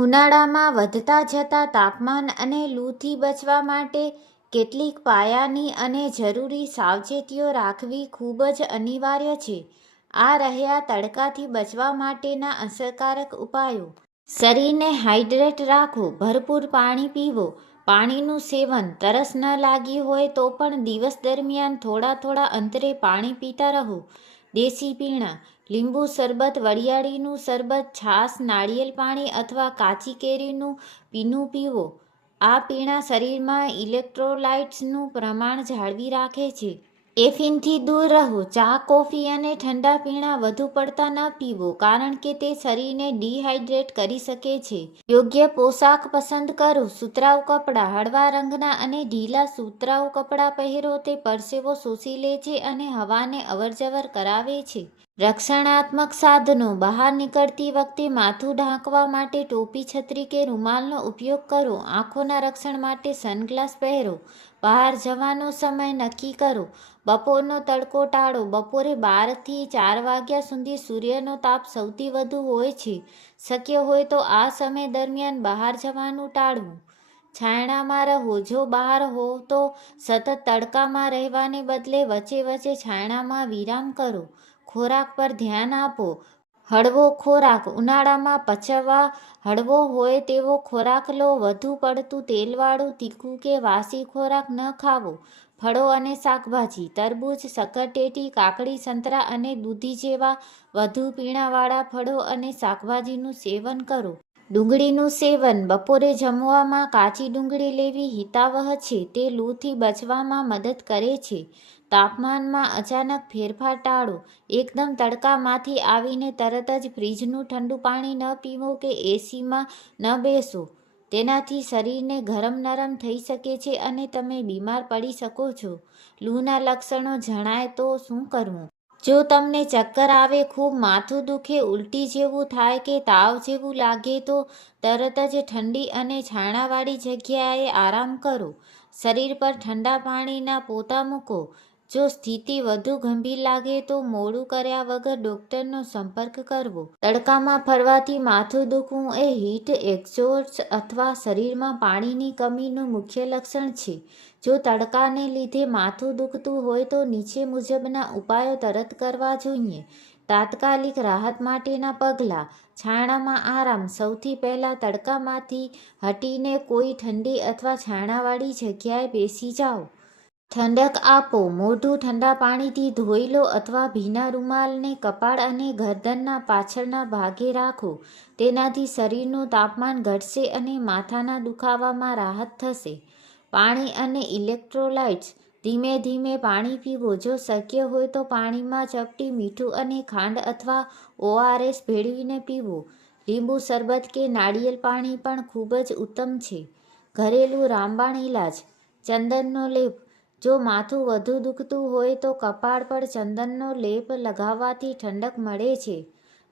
ઉનાળામાં વધતા જતા તાપમાન અને લૂથી બચવા માટે કેટલીક પાયાની અને જરૂરી સાવચેતીઓ રાખવી ખૂબ જ અનિવાર્ય છે. આ રહ્યા તડકાથી બચવા માટેના અસરકારક ઉપાયો. શરીરને હાઇડ્રેટ રાખો. ભરપૂર પાણી પીવો. પાણીનું સેવન. તરસ ન લાગી હોય તો પણ દિવસ દરમિયાન થોડા અંતરે પાણી પીતા રહો. દેશી પીણાં. લીંબુ શરબત, વરિયાળીનું શરબત, છાશ, નાળિયેર પાણી અથવા કાચી કેરીનું પીણું પીવો. આ પીણાં શરીરમાં ઇલેક્ટ્રોલાઇટ્સનું પ્રમાણ જાળવી રાખે છે. કેફીનથી દૂર રહો. ચા, કોફી અને ઠંડા પીણાં વધુ પડતા ન પીવો કારણ કે તે શરીરને ડિહાઇડ્રેટ કરી શકે છે. યોગ્ય પોશાક પસંદ કરો. સુતરાઉ કપડાં. હળવા રંગના અને ઢીલા સુતરાઉ કપડાં પહેરો. તે પરસેવો શોષી લે છે અને હવાને અવરજવર કરાવે છે. રક્ષણાત્મક સાધનો. બહાર નીકળતી વખતે માથું ઢાંકવા માટે ટોપી, છત્રી કે રૂમાલનો ઉપયોગ કરો. આંખોના રક્ષણ માટે સનગ્લાસ પહેરો. બહાર જવાનો સમય નક્કી કરો. બપોરનો તડકો ટાળો. બપોરે 12 થી 4 વાગ્યા સુધી સૂર્યનો તાપ સૌથી વધુ હોય છે. શક્ય હોય તો આ સમય દરમિયાન બહાર જવાનું ટાળવું. છાયડામાં રહો. જો બહાર હો તો સતત તડકામાં રહેવાને બદલે વચ્ચે છાયડામાં વિરામ કરો. ખોરાક પર ધ્યાન આપો. હળવો ખોરાક. ઉનાળામાં પચવા હળવો હોય તેવો ખોરાક લો. વધુ પડતું તેલવાળું, તીખું કે વાસી ખોરાક ન ખાવો. ફળો અને શાકભાજી. તરબૂચ, શક્કરટેટી, કાકડી, સંતરા અને દૂધી જેવા વધુ પીણાવાળા ફળો અને શાકભાજીનું સેવન કરો. ડુંગળીનું સેવન. બપોરે જમવામાં કાચી ડુંગળી લેવી હિતાવહ છે. તે લૂથી બચવામાં મદદ કરે છે. તાપમાનમાં અચાનક ફેરફાર ટાળો. એકદમ તડકામાંથી આવીને તરત જ ફ્રીજનું ઠંડુ પાણી ન પીવો કે એસીમાં ન બેસો. તેનાથી શરીરને નરમ થઈ શકે છે અને તમે બીમાર પડી શકો છો. લૂના લક્ષણો જણાય તો શું કરવું? જો તમને ચક્કર આવે, ખૂબ માથું દુખે, ઉલટી જેવું થાય કે તાવ જેવું લાગે તો તરત જ ઠંડી અને છાણાવાળી જગ્યાએ આરામ કરો. શરીર પર ઠંડા પાણીના પોતા મૂકો. જો સ્થિતિ વધુ ગંભીર લાગે તો મોડું કર્યા વગર ડૉક્ટરનો સંપર્ક કરવો. તડકામાં ફરવાથી માથું દુખવું એ હીટ એક્ઝોસ્ટ અથવા શરીરમાં પાણીની કમીનું મુખ્ય લક્ષણ છે. જો તડકાને લીધે માથું દુખતું હોય તો નીચે મુજબના ઉપાયો તરત કરવા જોઈએ. તાત્કાલિક રાહત માટેના પગલાં. છાયડામાં આરામ. સૌથી પહેલાં તડકામાંથી હટીને કોઈ ઠંડી અથવા છાયડાવાળી જગ્યાએ બેસી જાઓ. ઠંડક આપો. મોઢું ઠંડા પાણીથી ધોઈ લો અથવા ભીના રૂમાલને કપાળ અને ગરદનના પાછળના ભાગે રાખો. તેનાથી શરીરનું તાપમાન ઘટશે અને માથાના દુખાવામાં રાહત થશે. પાણી અને ઇલેક્ટ્રોલાઇટ્સ. ધીમે ધીમે પાણી પીવો. જો શક્ય હોય તો પાણીમાં ચપટી મીઠું અને ખાંડ અથવા ORS ભેળવીને પીવો. લીંબુ શરબત કે નાળિયેર પાણી પણ ખૂબ જ ઉત્તમ છે. ઘરેલું રામબાણ ઇલાજ. ચંદનનો લેપ. જો માથું વધુ દુખતું હોય તો કપાળ પર ચંદનનો લેપ લગાવવાથી ઠંડક મળે છે.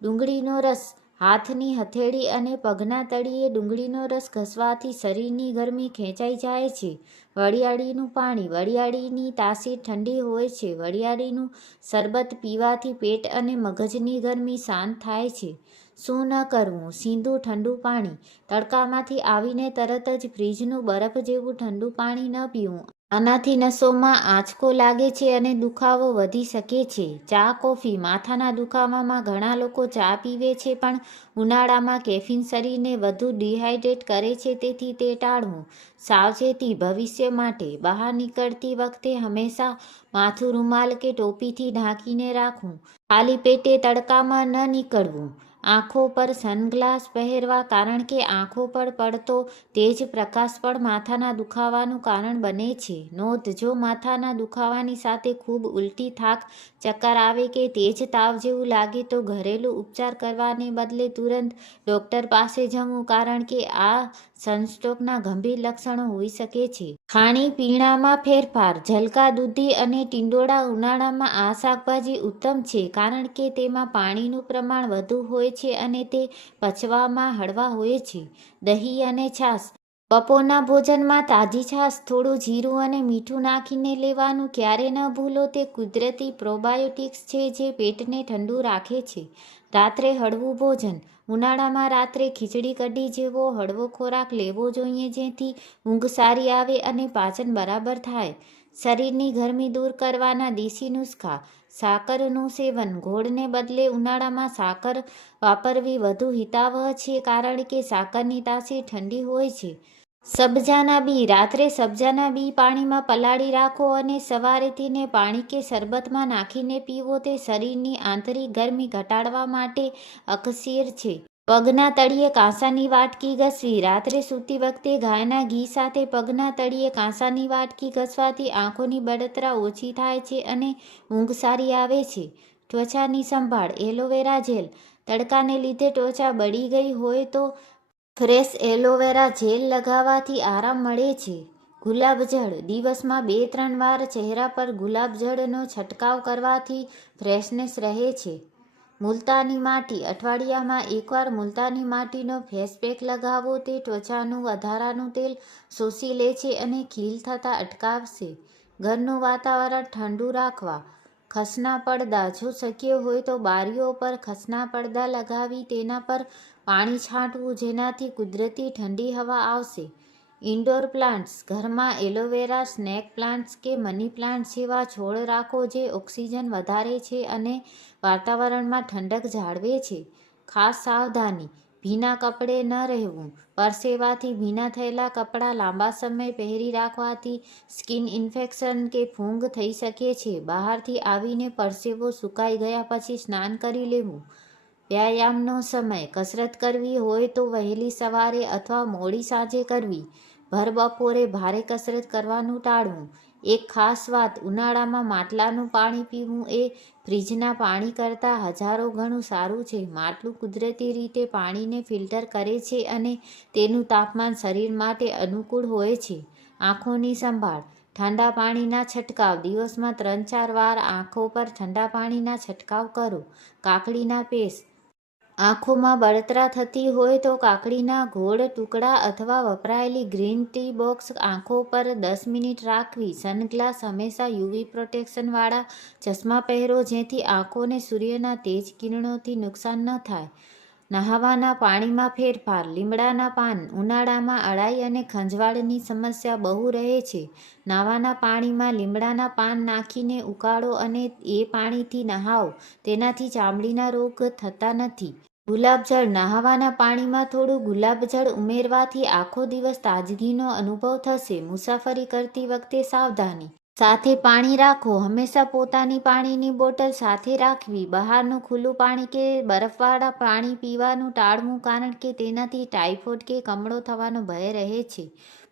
ડુંગળીનો રસ. હાથની હથેળી અને પગના તળિયે ડુંગળીનો રસ ઘસવાથી શરીરની ગરમી ખેંચાઈ જાય છે. વરિયાળીનું પાણી. વરિયાળીની તાસીર ઠંડી હોય છે. વરિયાળીનું શરબત પીવાથી પેટ અને મગજની ગરમી શાંત થાય છે. શું ન કરવું? સીધું ઠંડુ પાણી. તડકામાંથી આવીને તરત જ ફ્રીજનું બરફ જેવું ઠંડુ પાણી ન પીવું. આનાથી નસોમાં આંચકો લાગે છે અને દુખાવો વધી શકે છે. ચા, કોફી. માથાના દુખાવામાં ઘણા લોકો ચા પીવે છે પણ ઉનાળામાં કેફીન શરીરને વધુ ડિહાઇડ્રેટ કરે છે, તેથી તે ટાળવું. સાવચેતી. ભવિષ્ય માટે. બહાર નીકળતી વખતે હંમેશા માથું રૂમાલ કે ટોપીથી ઢાંકીને રાખવું. ખાલી પેટે તડકામાં ન નીકળવું. આંખો પર સનગ્લાસ પહેરવા કારણ કે આંખો પર પડતો તેજ પ્રકાશ પણ માથાના દુખાવાનું કારણ બને છે. નોંધ: જો માથાના દુખાવાની સાથે ખૂબ ઉલટી, થાક, ચક્કર આવે કે તેજ તાવ જેવું લાગે તો ઘરેલું ઉપચાર કરવાને બદલે તુરંત ડૉક્ટર પાસે જવું કારણ કે આ સનસ્ટ્રોકના ગંભીર લક્ષણો હોઈ શકે છે. ખાણીપીણામાં ફેરફાર. ઝલકા, દૂધી અને ટિંડોળા. ઉનાળામાં આ શાકભાજી ઉત્તમ છે કારણ કે તેમાં પાણીનું પ્રમાણ વધુ હોય છે અને તે પચવામાં હળવા હોય છે. દહીં અને છાશ. બપોરના ભોજનમાં તાજી છાશ, થોડું જીરું અને મીઠું નાખીને લેવાનું ક્યારે ન ભૂલો. તે કુદરતી પ્રોબાયોટિક્સ છે જે પેટને ઠંડુ રાખે છે. રાત્રે હળવું ભોજન. ઉનાળામાં રાત્રે ખીચડી કઢી જેવો હળવો ખોરાક લેવો જોઈએ જેથી ઊંઘ સારી આવે અને પાચન બરાબર થાય. શરીરની ગરમી દૂર કરવાના દેશી નુસ્ખા. સાકરનું સેવન. ગોળને બદલે ઉનાળામાં સાકર વાપરવી વધુ હિતાવહ છે કારણ કે સાકરની તાસીર ઠંડી હોય છે. સબજાના બી. રાત્રે સબજાના બી પાણીમાં પલાળી રાખો અને સવારે તેને પાણી કે શરબતમાં નાખીને પીવો. તે શરીરની આંતરિક ગરમી ઘટાડવા માટે અકસીર છે. પગના તળિયે કાંસાની વાટકી ઘસવી. રાત્રે સૂતી વખતે ગાયના ઘી સાથે પગના તળિયે કાંસાની વાટકી ઘસવાથી આંખોની બળતરા ઓછી થાય છે અને ઊંઘ સારી આવે છે. ત્વચાની સંભાળ. Aloe vera gel. તડકાને લીધે ત્વચા બળી ગઈ હોય તો ફ્રેશ એલોવેરા જેલ લગાવવાથી આરામ મળે છે. ગુલાબજળ. દિવસમાં 2-3 વાર ચહેરા પર ગુલાબજળનો છંટકાવ કરવાથી ફ્રેશનેસ રહે છે. મુલતાની માટી. અઠવાડિયામાં એકવાર મુલતાની માટીનો ફેસ પેક લગાવો. તે ત્વચાનું વધારાનું તેલ શોષી લે છે અને ખીલ થતાં અટકાવશે. ઘરનું વાતાવરણ ઠંડુ રાખવા. ખસના પડદા. જો શક્ય હોય તો બારીઓ પર ખસના પડદા લગાવી તેના પર પાણી છાંટવું જેનાથી કુદરતી ઠંડી હવા આવશે. Indoor plants. ઘરમાં એલોવેરા, સ્નેક પ્લાન્ટ્સ કે મની પ્લાન્ટ જેવા છોડ રાખો જે ઓક્સિજન વધારે છે અને વાતાવરણમાં ઠંડક જાળવે છે. ખાસ સાવધાની. ભીના કપડે ન રહેવું. પરસેવાથી ભીના થયેલા કપડાં લાંબા સમય પહેરી રાખવાથી સ્કિન ઇન્ફેક્શન કે ફૂંગ થઈ શકે છે. બહારથી આવીને પરસેવો સુકાઈ ગયા પછી સ્નાન કરી લેવું. વ્યાયામનો સમય. કસરત કરવી હોય તો વહેલી સવારે અથવા મોડી સાંજે કરવી. ભર બપોરે ભારે કસરત કરવાનું ટાળવું. એક ખાસ વાત. ઉનાળામાં માટલાનું પાણી પીવું એ ફ્રીજના પાણી કરતાં હજારો ગણું સારું છે. માટલું કુદરતી રીતે પાણીને ફિલ્ટર કરે છે અને તેનું તાપમાન શરીર માટે અનુકૂળ હોય છે. આંખોની સંભાળ. ઠંડા પાણીના છંટકાવ. દિવસમાં 3-4 વાર આંખો પર ઠંડા પાણીના છંટકાવ કરો. કાકડીના પેસ્ટ. આંખોમાં બળતરા થતી હોય તો કાકડીના ગોળ ટુકડા અથવા વપરાયેલી ગ્રીન ટી બોક્સ આંખો પર 10 મિનિટ રાખવી. સનગ્લાસ. હંમેશા યુવી પ્રોટેક્શનવાળા ચશ્મા પહેરો જેથી આંખોને સૂર્યના તેજ કિરણોથી નુકસાન ન થાય. નહાવાના પાણીમાં ફેરફાર. લીમડાના પાન. ઉનાળામાં અળાઈ અને ખંજવાળની સમસ્યા બહુ રહે છે. નહાવાના પાણીમાં લીમડાના પાન નાખીને ઉકાળો અને એ પાણીથી નહાવો. તેનાથી ચામડીના રોગ થતા નથી. ગુલાબજળ. નહાવાના પાણીમાં થોડું ગુલાબજળ ઉમેરવાથી આખો દિવસ તાજગીનો અનુભવ થશે. મુસાફરી કરતી વખતે સાવધાની. સાથે પાણી રાખો. હંમેશા પોતાની પાણીની બોટલ સાથે રાખવી. બહારનું ખુલ્લું પાણી કે બરફવાળા પાણી પીવાનું ટાળવું કારણ કે તેનાથી ટાઇફોઇડ કે કમળો થવાનો ભય રહે છે.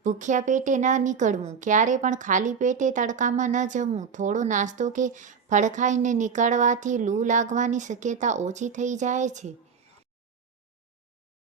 ભૂખ્યા પેટે ન નીકળવું. ક્યારે પણ ખાલી પેટે તડકામાં ન જવું. થોડો નાસ્તો કે ફળ ખાઈને નીકળવાથી લૂ લાગવાની શક્યતા ઓછી થઈ જાય છે.